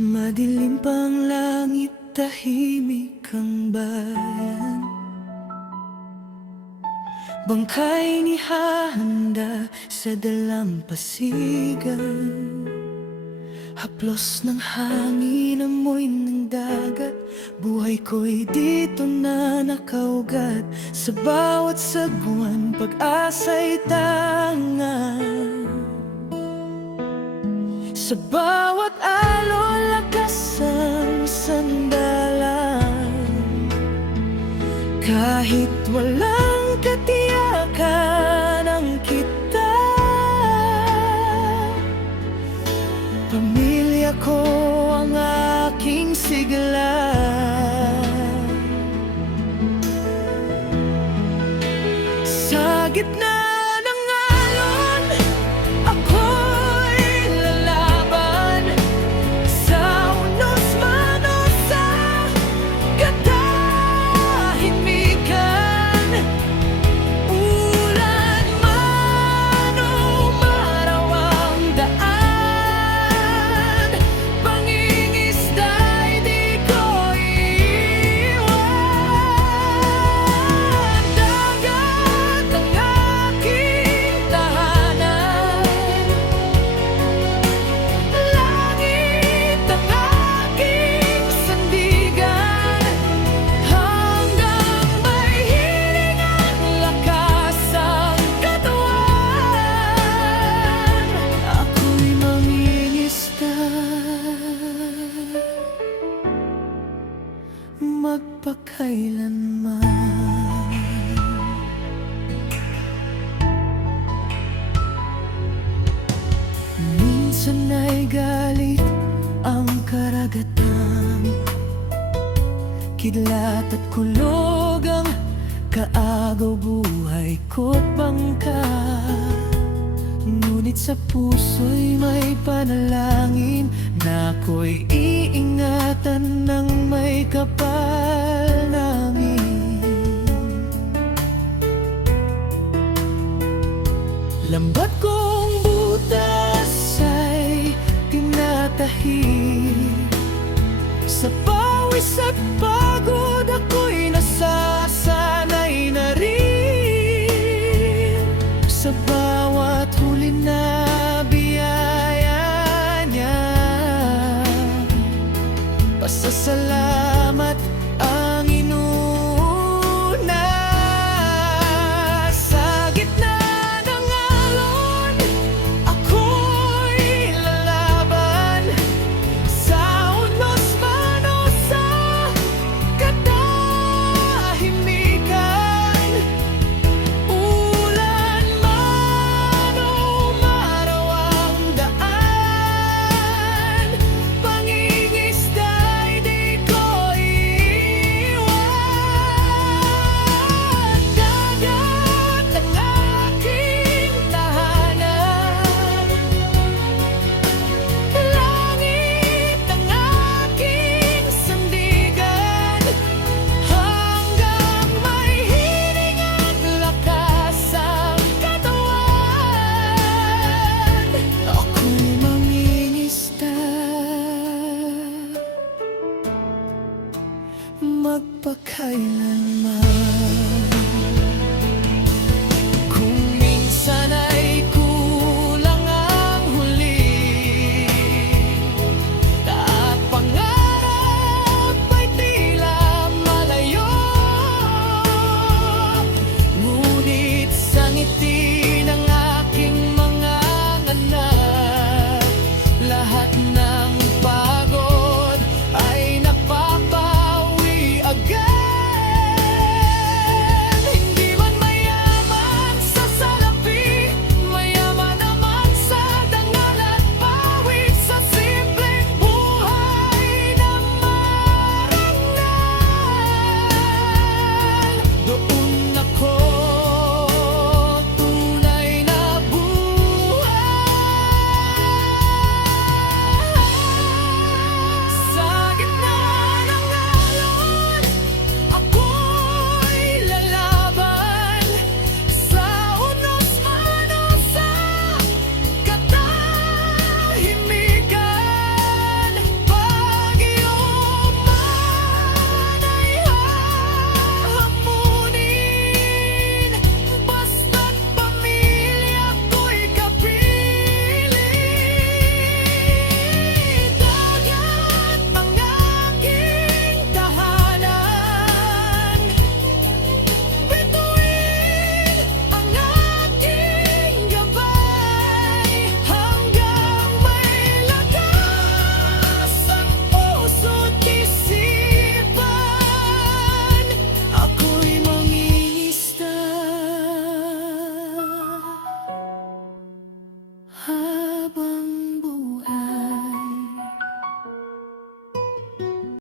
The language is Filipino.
Madilim pang langit, tahimik ang bayan. Bangkay ni hahanda sa dalampasigan. Haplos ng hangin, amoy ng dagat. Buhay ko'y dito na nakaugat. Sa bawat sagwan, pag-asa'y tangan. Sa bawat alon, lakas ang sandalan. Kahit walang katiyakan ang kita, pamilya ko ang aking sigla. Sa gitna ng alon, ako'y lalaban. Sa unos man o sa katahimikan, ulan man o marawang daan, pangingisda'y di ko iiwan. Dagat ang aking tahanan, langit ang aking sandigan. Hanggang may hiling ang lakas ang katawan, ako'y mangingisda magpakailanman. Minsan ay galit ang karagatan, kidlat at kulog ang kaagaw buhay ko't bangka. Ngunit sa puso'y may panalangin na ako'y iingatan ng may kapal namin. Lambat kong butas ay tinatahi. Sa pawis at pagod ako'y nasasanay na rin. Sa bawat huli na biyaya niya, pasasalamat